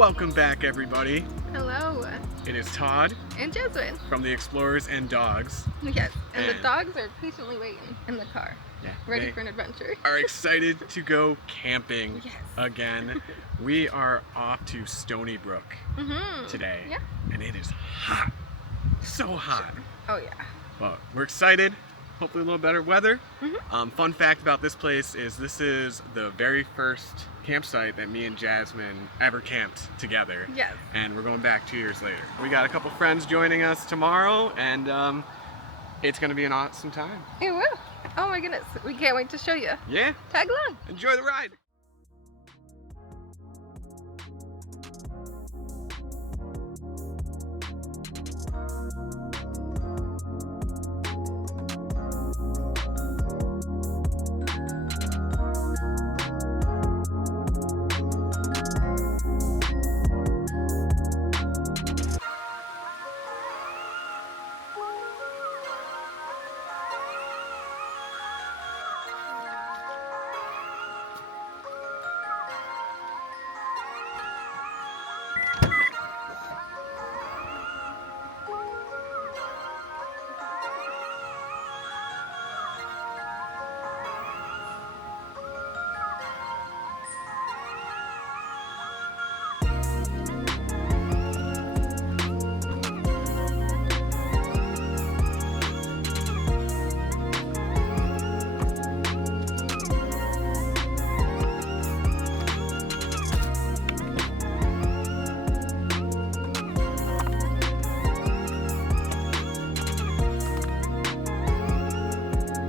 Welcome back, everybody. Hello. It is Todd And Jasmine. from the Explorers and Dogs. Yes, and the dogs are patiently waiting in the car, ready for an adventure. Are excited to go camping Yes. again. We are off to Stony Brook today, and it is hot, so hot. Oh yeah. But we're excited. Hopefully a little better weather. Fun fact about this place is this is the very first campsite that me and Jasmine ever camped together. Yes. And we're going back 2 years later. We got a couple friends joining us tomorrow, and it's gonna be an awesome time. It will. Oh my goodness. We can't wait to show you. Yeah. Tag along. Enjoy the ride.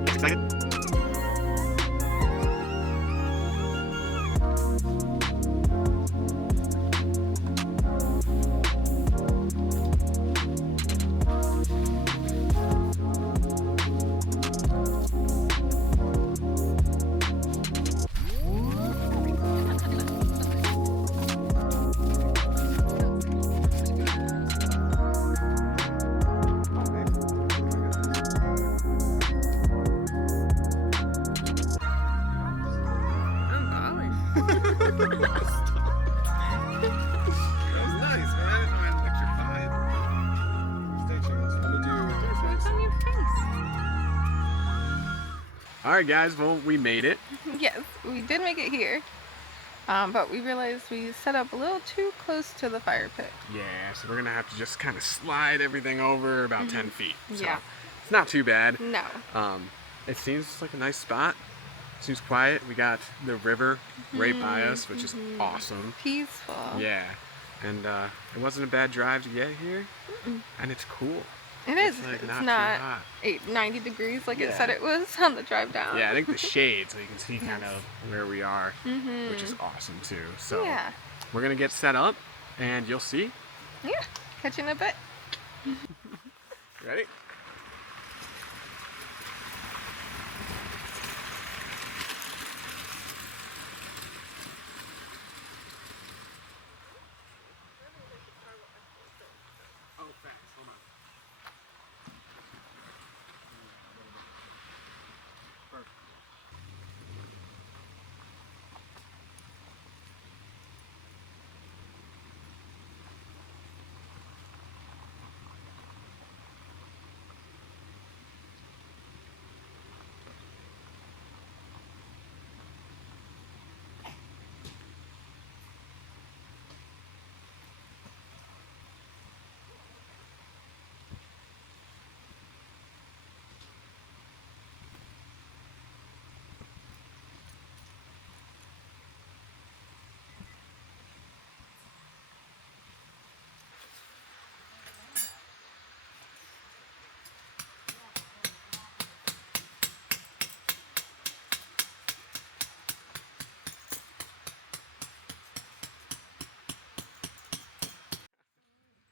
Excited? Alright guys, well we made it. Yes, we did make it here. But we realized we set up a little too close to the fire pit. Yeah, so we're gonna have to just kind of slide everything over about 10 feet. So Yeah. it's not too bad. No. It seems like a nice spot. Seems quiet. We got the river right by us, which is awesome. Peaceful. Yeah, and it wasn't a bad drive to get here, and it's cool. It is. Like It's not not too hot. 90 degrees like it said it was on the drive down. Yeah, I think the shade, so you can see kind of where we are, which is awesome too. So Yeah. we're gonna get set up, and you'll see. Yeah. Catch you in a bit. Ready? Oh, thanks. Hold on. Perfect.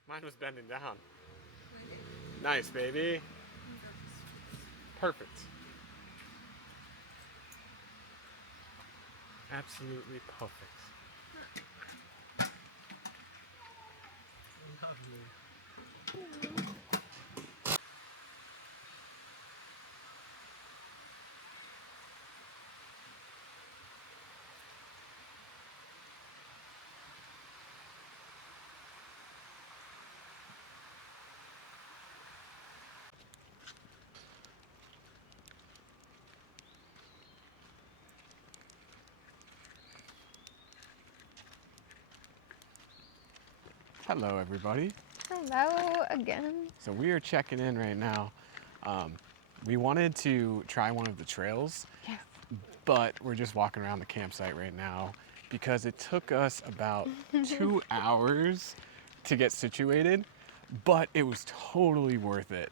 Mine was bending down. Nice, baby. Perfect. Absolutely perfect. Lovely. Hello, everybody. Hello again. So we are checking in right now. We wanted to try one of the trails, Yes. but we're just walking around the campsite right now because it took us about 2 hours to get situated, but it was totally worth it.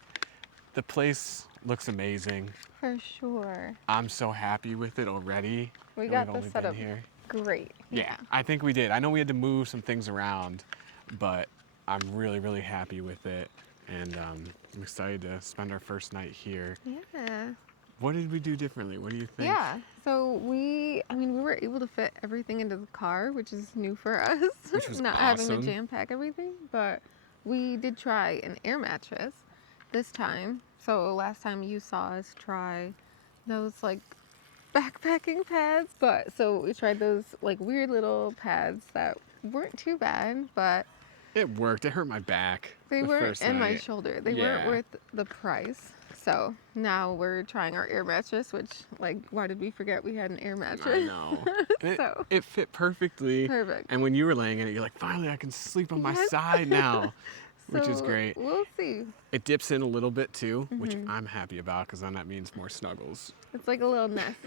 The place looks amazing. For sure. I'm so happy with it already. We and got we've the only setup been here. great. Yeah, I think we did. I know we had to move some things around, but I'm really, really happy with it. And I'm excited to spend our first night here. Yeah. What did we do differently? What do you think? Yeah. So we were able to fit everything into the car, which is new for us. Which was Not having to awesome. jam pack everything, but we did try an air mattress this time. So last time you saw us try those like backpacking pads, but so we tried those like weird little pads that weren't too bad, but It worked. It hurt my back. they the weren't, first and my night. shoulder. They Yeah. weren't worth the price. So now we're trying our air mattress, which, like, why did we forget we had an air mattress? I know. And So it fit perfectly. perfect. And when you were laying in it, you're like, finally, I can sleep on my Yes. side now, which is So great. we'll see. It dips in a little bit too, which I'm happy about because then that means more snuggles. It's like a little nest.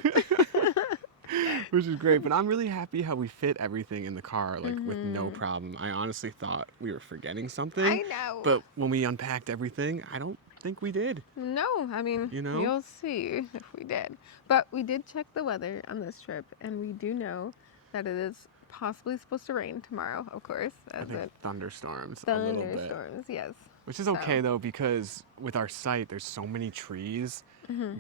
Which is great, but I'm really happy how we fit everything in the car, like with no problem. I honestly thought we were forgetting something. I know. But when we unpacked everything, I don't think we did. No, I mean, You know? you'll see if we did. But we did check the weather on this trip, and we do know that it is possibly supposed to rain tomorrow, of course, I as think it thunderstorms a little bit. thunderstorms, yes. Which is okay though, because with our site, there's so many trees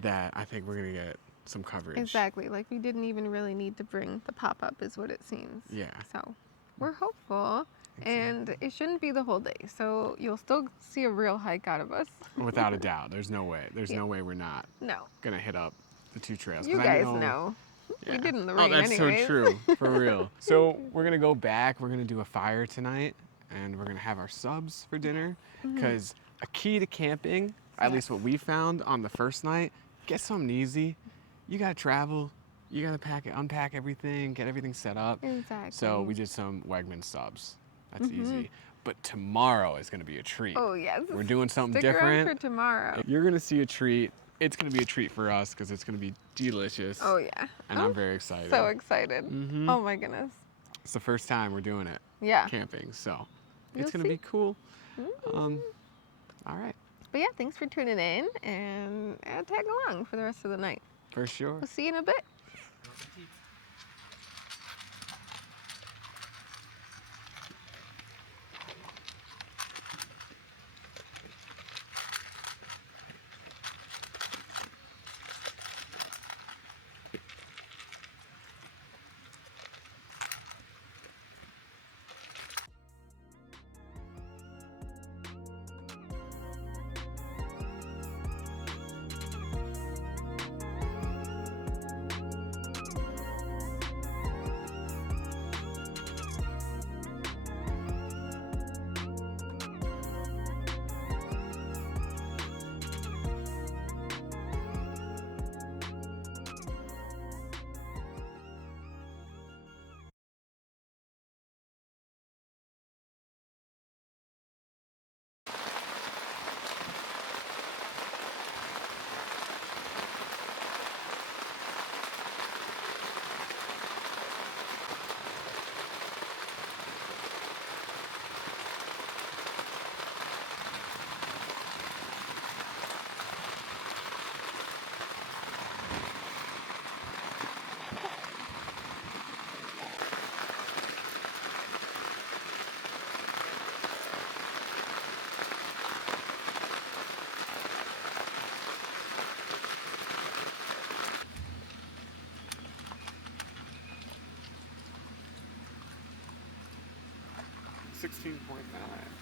that I think we're gonna get some coverage. Exactly. Like, we didn't even really need to bring the pop-up is what it seems. Yeah. So we're hopeful. And it shouldn't be the whole day. So you'll still see a real hike out of us. Without a doubt. There's no way. There's Yeah. no way we're not No. gonna hit up the 2 trails. You 'Cause I guys know. Yeah. We did in the Oh, rain that's anyways. so true. For real. So we're gonna go back. We're gonna do a fire tonight, and we're gonna have our subs for dinner. Because a key to camping, at least what we found on the first night, get something easy. You gotta travel. You gotta unpack everything, get everything set up. Exactly. So we did some Wegman subs. That's easy. But tomorrow is gonna be a treat. Oh, yes. We're doing something Stick different. around for tomorrow. You're gonna see a treat. It's gonna be a treat for us because it's gonna be delicious. Oh, yeah. And I'm very excited. So excited. Oh, my goodness. It's the first time we're doing it, Yeah. camping, so You'll it's gonna see. be cool. All right, But yeah, thanks for tuning in, and tag along for the rest of the night. for sure. We'll see you in a bit.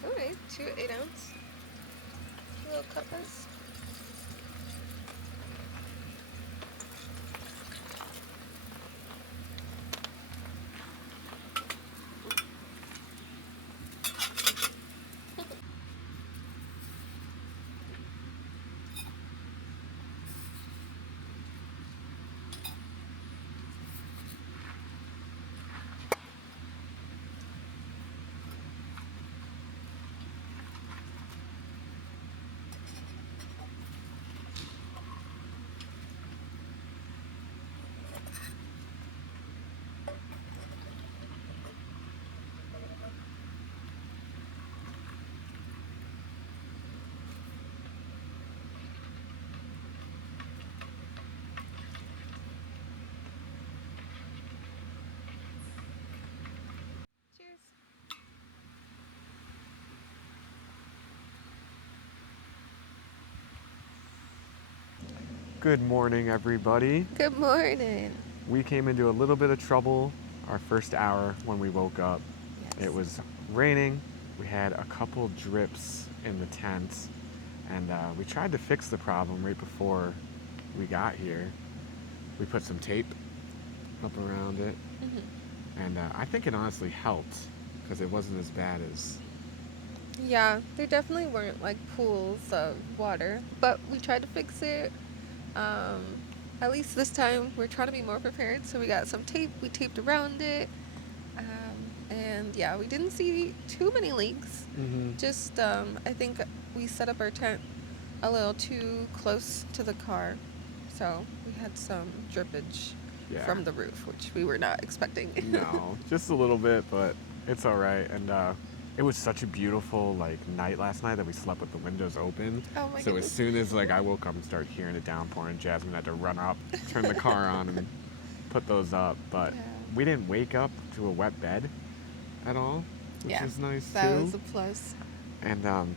Okay, 2 8-ounce little cups. Good morning, everybody. Good morning. We came into a little bit of trouble our first hour when we woke up. Yes. It was raining. We had a couple drips in the tent, and we tried to fix the problem right before we got here. We put some tape up around it, and I think it honestly helped because it wasn't as bad as... Yeah, there definitely weren't like pools of water, but we tried to fix it. At least this time we're trying to be more prepared, so we got some tape, we taped around it, and yeah, we didn't see too many leaks. Just I think we set up our tent a little too close to the car, so we had some drippage from the roof, which we were not expecting. No, just a little bit, but it's all right. And it was such a beautiful night last night that we slept with the windows open. Oh my so goodness. As soon as I woke up and started hearing it downpouring, Jasmine had to run up, turn the car on, and put those up. But we didn't wake up to a wet bed at all, which is nice too. That was a plus. And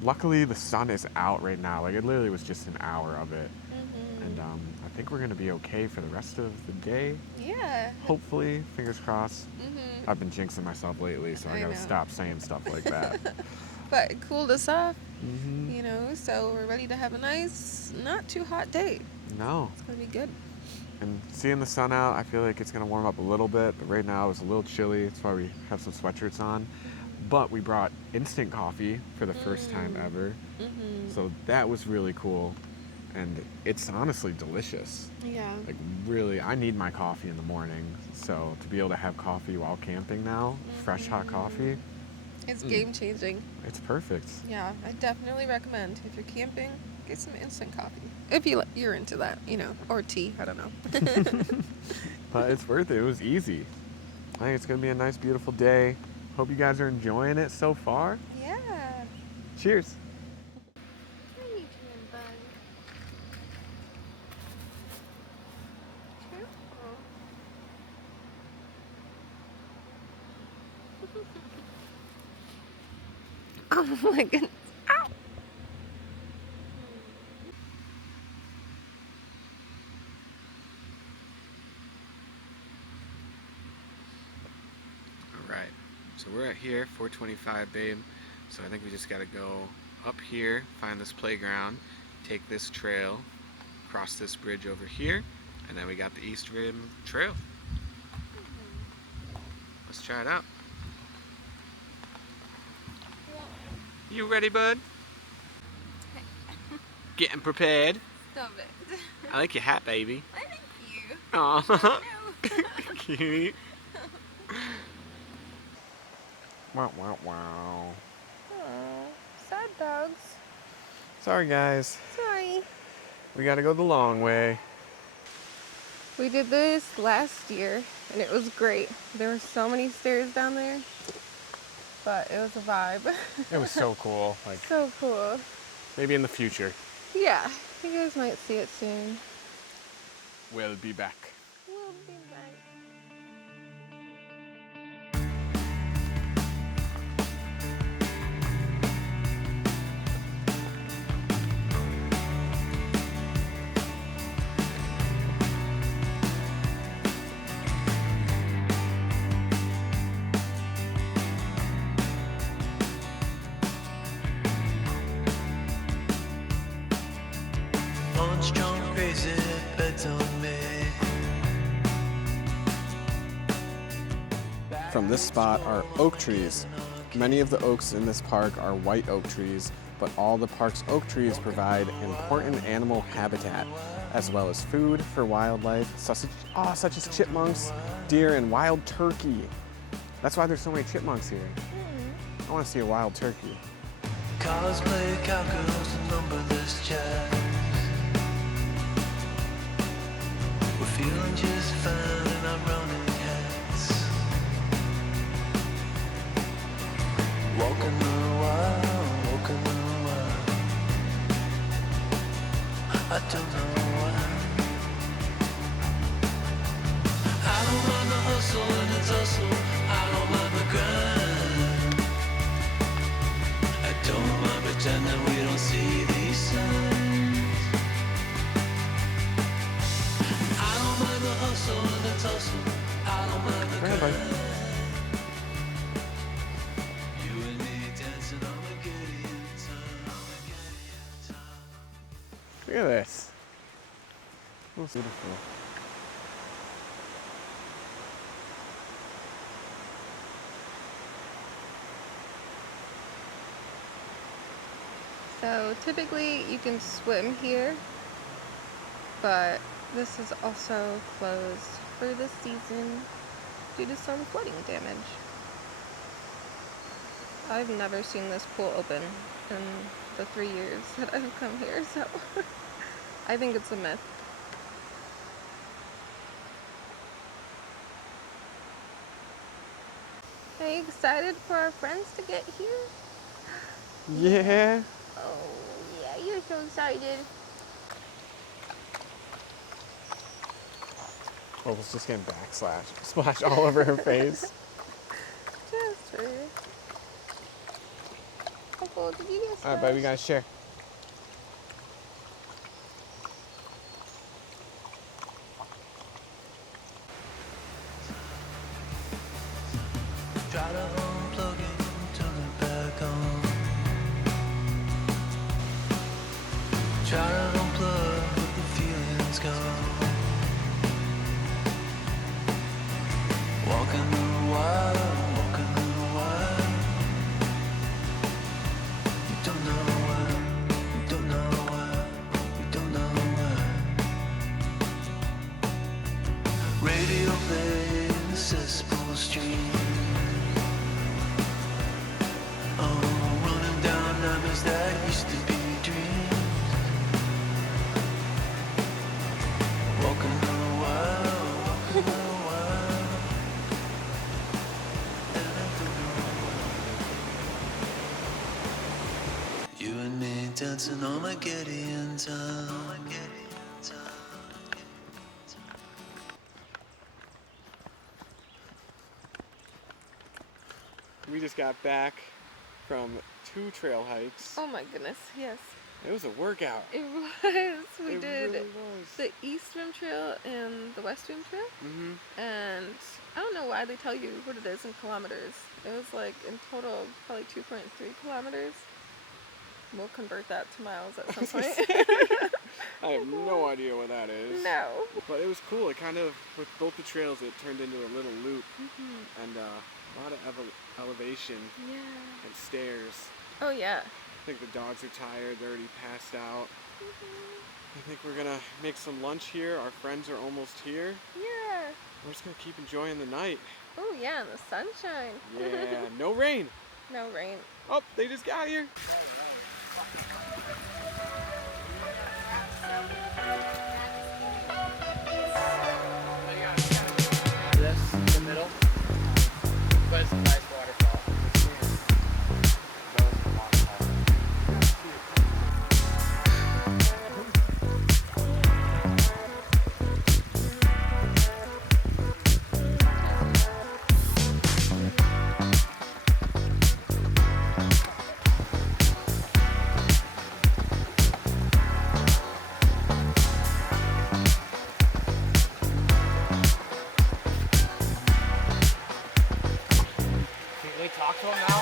luckily the sun is out right now. It literally was just an hour of it. And I think we're gonna be okay for the rest of the day. Yeah. Hopefully, fingers crossed. I've been jinxing myself lately, so I gotta stop saying stuff like that. But it cooled us off, so we're ready to have a nice, not too hot day. No. It's gonna be good. And seeing the sun out, I feel like it's gonna warm up a little bit, but right now it's a little chilly. That's why we have some sweatshirts on. But we brought instant coffee for the first time ever. So that was really cool. And it's honestly delicious. Yeah. Really, I need my coffee in the morning. So to be able to have coffee while camping now, fresh hot coffee. It's game changing. It's perfect. Yeah, I definitely recommend if you're camping, get some instant coffee. If you're into that, or tea, I don't know. But it's worth it. It was easy. I think it's going to be a nice, beautiful day. Hope you guys are enjoying it so far. Yeah. Cheers. Oh my goodness. Ow. All right. So we're at here, 425, babe. So I think we just got to go up here, find this playground, take this trail, cross this bridge over here, and then we got the East Rim Trail. Let's try it out. You ready, bud? Getting prepared. Stop it. I like your hat, baby. Thank you. Aw. No. Cute. Wow, wow, wow. Aw, sad dogs. Sorry, guys. Sorry. We gotta go the long way. We did this last year, and it was great. There were so many stairs down there, but it was a vibe. It was so cool. So cool. Maybe in the future. Yeah, you guys might see it soon. We'll be back. We'll be back. Strong, crazy bets on me. From this spot are oak trees. Many of the oaks in this park are white oak trees, but all the park's oak trees provide important animal habitat, as well as food for wildlife, such as chipmunks, deer, and wild turkey. That's why there's so many chipmunks here. I want to see a wild turkey. Cosplay cowgirls and numberless chats. We're feeling just fine in our running hats. Walking the wild, walking the wild. I don't know why. I don't mind the hustle and the tussle. I don't mind the grind. I don't mind pretending we don't see these signs. Look at this. Looks beautiful. So typically you can swim here, but this is also closed for the season due to some flooding damage. I've never seen this pool open in the 3 years that I've come here, so I think it's a myth. Are you excited for our friends to get here? Yeah. Oh, yeah, you're so excited. Opal's just getting splash all over her face. Jasper. Opal, did you get All right, baby, we splashed? gotta share. Try to unplug it, turn it back on. Try to unplug, but the feeling's gone. Walking the wild, walking the wild. You don't know why, you don't know why, you don't know why. Radio play in the cesspool stream. Oh, running down nightmares that used to be dreams. Walking the wild, walking the wild. And I don't know why. You and me dancing on my Gideon time. We just got back from 2 trail hikes. Oh my goodness, yes. It was a workout. It was. We It did really was. the East Rim Trail and the West Rim Trail. Mm-hmm. And I don't know why they tell you what it is in kilometers. It was like in total probably 2.3 kilometers. We'll convert that to miles at some point. I have no idea what that is. No. But it was cool. It kind of, with both the trails, it turned into a little loop. Mm-hmm. And a lot of elevation Yeah. and stairs. Oh yeah. I think the dogs are tired. They're already passed out. Mm-hmm. I think we're going to make some lunch here. Our friends are almost here. Yeah. We're just going to keep enjoying the night. Oh yeah, and the sunshine. Yeah, no rain. No rain. Oh, they just got here. This in the middle, but it's a nice waterfall. Can we talk to him now?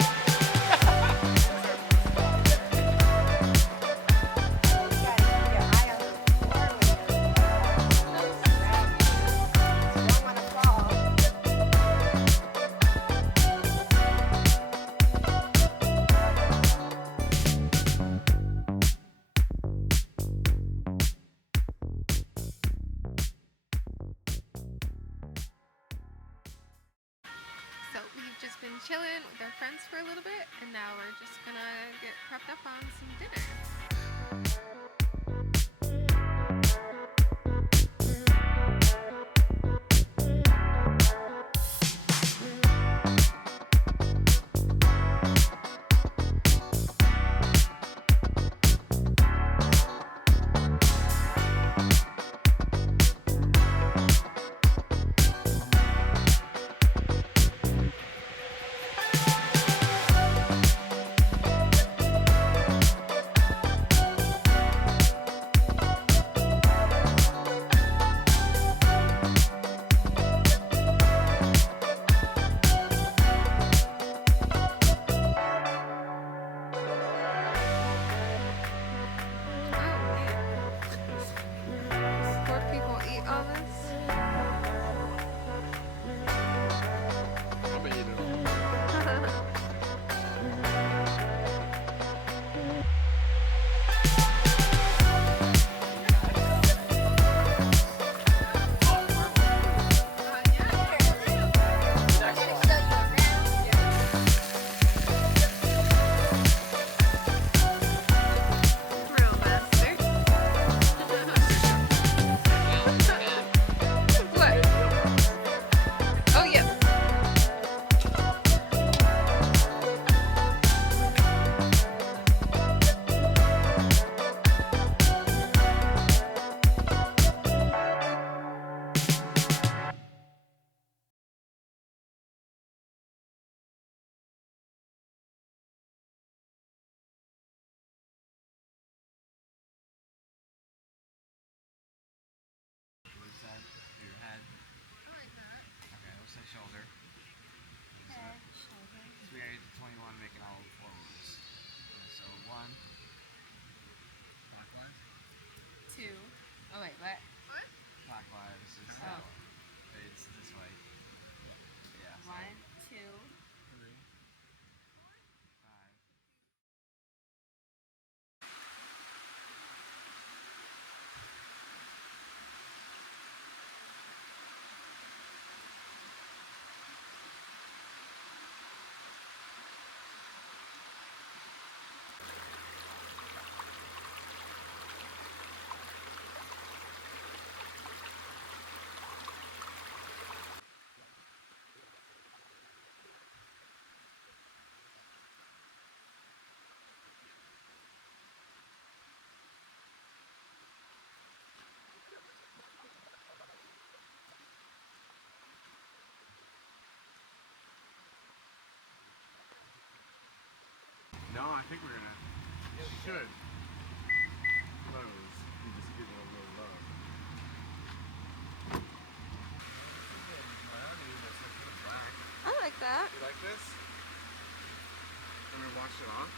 So we've just been chilling with our friends for a little bit, and now we're just gonna get prepped up on some dinner. think we're gonna should close and just give it a little love. I like that. You like this? Want me to wash it off?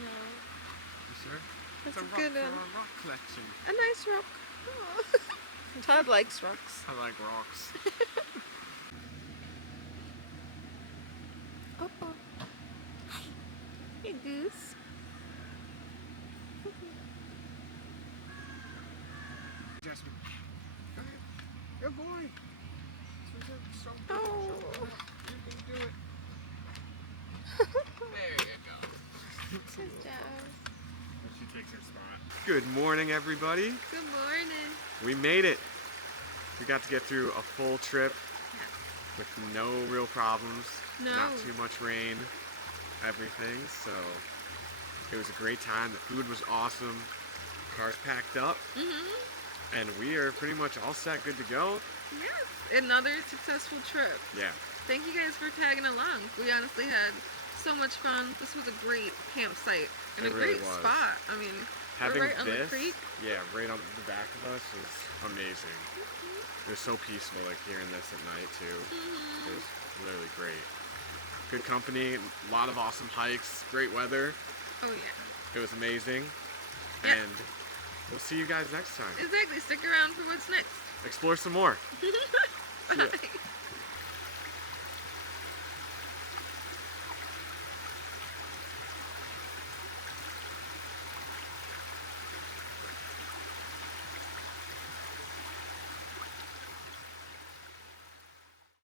No. You sure? That's It's a a good rock, one. for a rock collection. A nice rock. Oh. Todd likes rocks. I like rocks. Oh. Hi. Hey, Goose. Jasper. Good boy. So good. Oh. You can do it. There you go. Good job. She takes her spot. Good morning, everybody. Good morning. We made it. We got to get through a full trip with no real problems. No. Not too much rain. Everything. So it was a great time. The food was awesome. Cars packed up. And we are pretty much all set, good to go. Yes. Another successful trip. Yeah. Thank you guys for tagging along. We honestly had so much fun. This was a great campsite and It a really great was. spot. I mean, Having we're right on the this, creek. yeah, right on the back of us was amazing. It was so peaceful, like hearing this at night too. It was really great. Good company, a lot of awesome hikes, great weather. Oh yeah. It was amazing. Yeah. And we'll see you guys next time. Exactly. Stick around for what's next. Explore some more. Bye.